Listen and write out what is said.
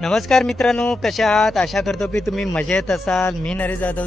नमस्कार मित्रांनो कशा आहात? आशा करतो की तुम्ही मजेत असाल. मी नरेश जाधव